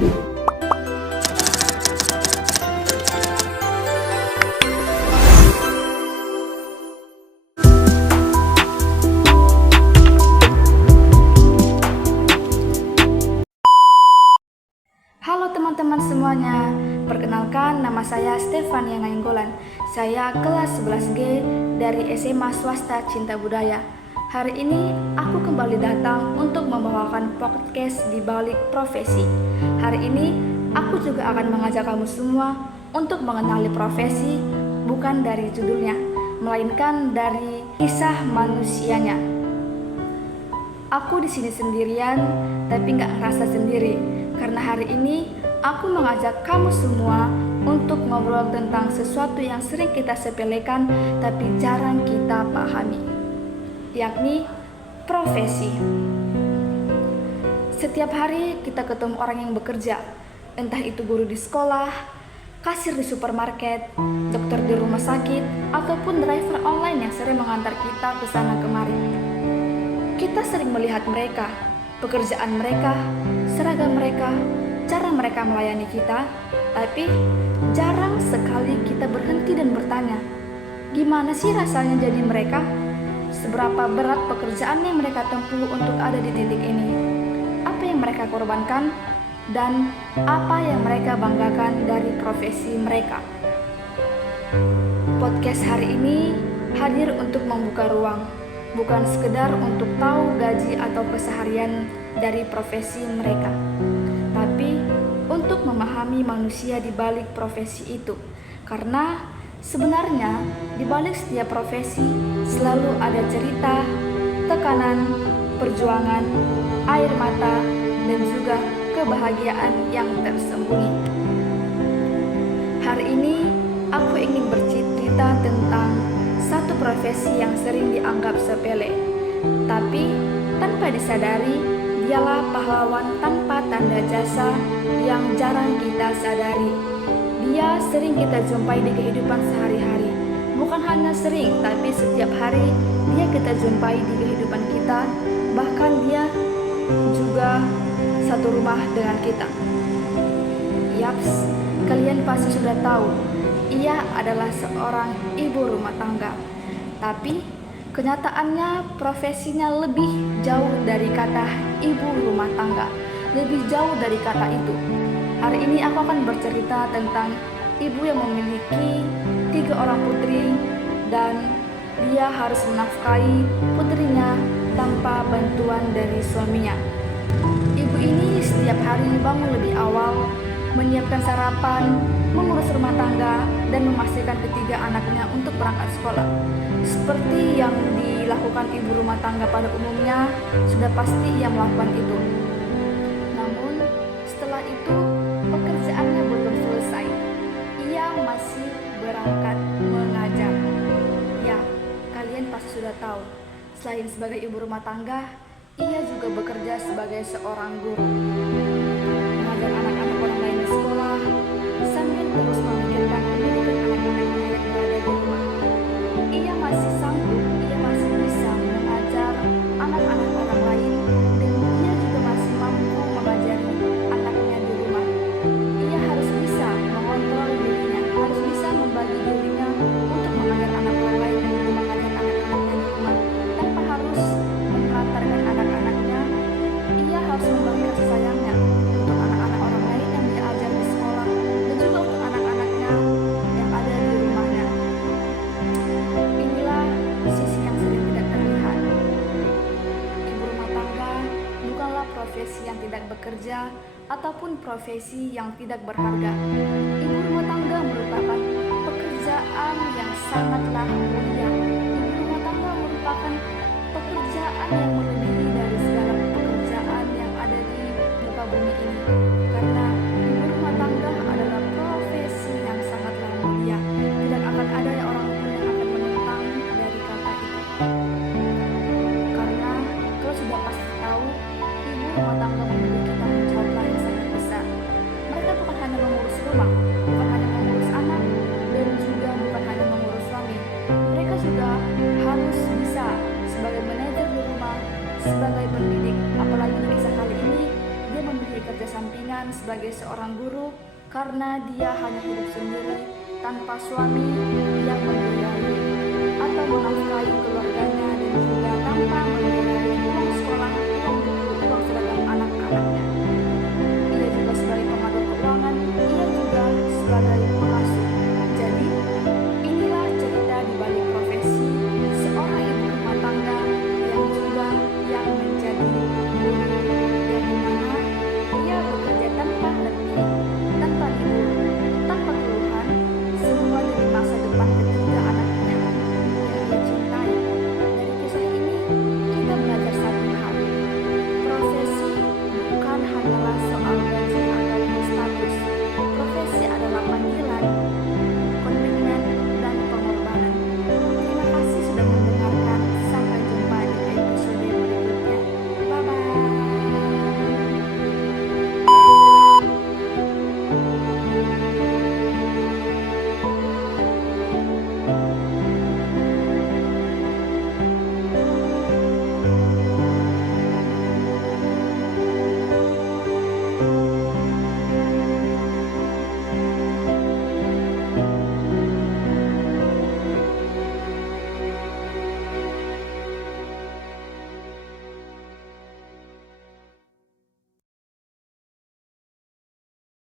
Halo teman-teman semuanya, perkenalkan nama saya Stefania Nainggolan. Saya kelas 11G dari SMA Swasta Cinta Budaya. Hari ini aku kembali datang untuk membawakan podcast di balik profesi. Hari ini aku juga akan mengajak kamu semua untuk mengenali profesi bukan dari judulnya, melainkan dari kisah manusianya. Aku di sini sendirian, tapi nggak ngerasa sendiri. Karena hari ini aku mengajak kamu semua untuk ngobrol tentang sesuatu yang sering kita sepelekan tapi jarang kita pahami, yakni profesi. Setiap hari kita ketemu orang yang bekerja, entah itu guru di sekolah, kasir di supermarket, dokter di rumah sakit, ataupun driver online yang sering mengantar kita ke sana kemari. Kita sering melihat mereka, pekerjaan mereka, seragam mereka, cara mereka melayani kita, tapi jarang sekali kita berhenti dan bertanya, gimana sih rasanya jadi mereka? Seberapa berat pekerjaan yang mereka tempuh untuk ada di titik ini? Apa yang mereka korbankan? Dan apa yang mereka banggakan dari profesi mereka? Podcast hari ini hadir untuk membuka ruang, bukan sekedar untuk tahu gaji atau keseharian dari profesi mereka, tapi untuk memahami manusia di balik profesi itu. Karena sebenarnya di balik setiap profesi selalu ada cerita, tekanan, perjuangan, air mata, dan juga kebahagiaan yang tersembunyi. Hari ini aku ingin bercerita tentang satu profesi yang sering dianggap sepele, tapi tanpa disadari dialah pahlawan tanpa tanda jasa yang jarang kita sadari. Dia sering kita jumpai di kehidupan sehari-hari. Bukan hanya sering, tapi setiap hari dia kita jumpai di kehidupan kita. Bahkan dia juga satu rumah dengan kita. Yaps, kalian pasti sudah tahu, ia adalah seorang ibu rumah tangga. Tapi kenyataannya profesinya lebih jauh dari kata ibu rumah tangga, lebih jauh dari kata itu. Hari ini aku akan bercerita tentang ibu yang memiliki 3 orang putri dan dia harus menafkahi putrinya tanpa bantuan dari suaminya. Ibu ini setiap hari bangun lebih awal, menyiapkan sarapan, mengurus rumah tangga, dan memastikan ketiga anaknya untuk berangkat sekolah. Seperti yang dilakukan ibu rumah tangga pada umumnya, sudah pasti ia melakukan itu. Namun, setelah itu, pekerjaannya belum selesai. Ia masih berangkat mengajar. Ya, kalian pasti sudah tahu, selain sebagai ibu rumah tangga, ia juga bekerja sebagai seorang guru. Mengajar anak-anak orang lain di sekolah, sambil terus memikirkan pendidikan anak-anaknya yang berada di rumah. Ia masih sanggup, ia masih bisa mengajar anak-anak orang lain, dan ia juga masih mampu mengajari anaknya di rumah. Ia harus bisa mengontrol dirinya, harus bisa membagi dirinya untuk mengajar anak orang lain dan juga mengajar anak-anaknya di rumah. Tanpa harus menelantarkan anak-anaknya, ia harus membagi kasih sayangnya untuk anak-anak orang lain yang dia ajar di sekolah dan juga untuk anak-anaknya yang ada di rumahnya. Inilah sisi yang sering tidak terlihat. Ibu rumah tangga bukanlah profesi yang tidak bekerja ataupun profesi yang tidak berharga. Ibu rumah tangga merupakan pekerjaan yang sangatlah mulia. Ibu rumah tangga merupakan pekerjaan yang melebihi dari segala pekerjaan yang ada di muka bumi ini. Karena ibu rumah tangga adalah profesi yang sangatlah mulia. Tidak akan ada orang pun yang akan menentang dari kata itu. Karena kalau sudah pasti tahu, ibu rumah tangga memiliki tanggung jawab lain sangat besar. Mereka bukan hanya mengurus rumah, bukan hanya mengurus anak, dan juga bukan hanya mengurus suami. Mereka juga harus bisa sebagai manajer di rumah, berkehidupan sebagai seorang guru karena dia hanya hidup sendiri tanpa suami yang membiayai atau menafkahi keluarganya dan juga tanpa membiayai uang sekolah, uang buku, uang seragam anak-anaknya. Ia juga sebagai pengatur keuangan, ia juga sebagai pengasuh. Jadi, inilah cerita di balik profesi seorang ibu rumah tangga yang juga yang menjadi guru, yang dimana ia bekerja tanpa letih, tanpa libur, tanpa keluhan, semua demi masa depan ketiga anaknya yang ia cintai. Dari kisah ini, kita belajar satu hal. Profesi bukan hanyalah soal gaji atau status. Profesi adalah panggilan, komitmen, dan pengorbanan. Terima kasih sudah mendengarkan. Sampai jumpa di episode berikutnya. Bye-bye.